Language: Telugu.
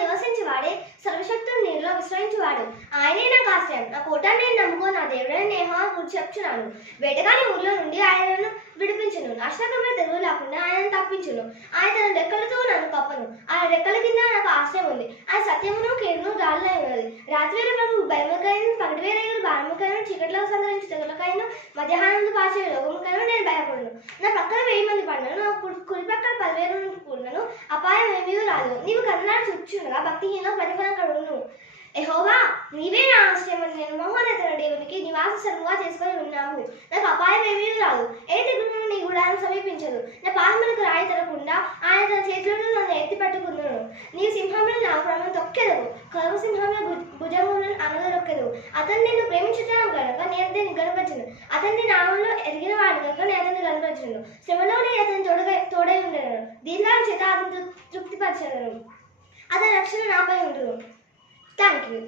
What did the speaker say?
నివసించేవాడే సర్వశక్తులు నీరులో విశ్రయించేవాడు. ఆయనే నాకు ఆశ్రయం. నా కోటాన్ని నేను నమ్ముకో, నా దేవుడని నేను గురించి చెప్తున్నాను. వేటగాని ఊర్లో నుండి ఆయనను విడిపించును, నాశనకరమైన తెరువు లేకుండా ఆయనను తప్పించును. ఆయన తన రెక్కలతో నన్ను కప్పను, ఆయన రెక్కల కింద నాకు ఆశ్రయం ఉంది. ఆయన సత్యమును కేడును దాడులు అయినది. రాత్రి వేళ ప్రభు భయముకైన, పగటి వేళ భారముకైన, చీకట్లో సంతరించి తెగులకైనా, మధ్యాహ్నం పాచే రోగముకైనా నేను భయపడను. నా పక్కన 1000 మంది పడినను, నా కుడి పక్కన 10,000 కూడినను అపాయం ఏమీ రాదు. నీవు కన్నాడు చూచుండగా భక్తిహీన ప్రతిఫలం కడుగును. యెహోవా, నీవే నా ఆశ్రయం, నేను మహోన్నత దేవునికి నివాస స్థలముగా చేసుకొని ఉన్నాము. నాకు అపాయం ఏమీ రాదు, ఏ తెగులు నీ గుడారం సమీపించదు. నా పాదములకు రాయి తరగకుండా ఆయన తన చేతులను నన్ను ఎత్తి పట్టుకున్నాను. నీ సింహములు నా క్రమం తొక్కెదవు, కరువు సింహముల భుజములను అనగదొక్కెదవు. అతను నిన్ను ప్రేమించుతాను కనుక నేను అతన్ని కనపరచను, అతన్ని నామంలో ఎరిగిన వాడు కనుక నేను అతన్ని కనపరచను. శ్రమలో నేను అతని తోడై ఉండను, దీర్ఘాల చేత అతను తృప్తిపరచను. అతని రక్షణ నాపై ఉండును. Thank you.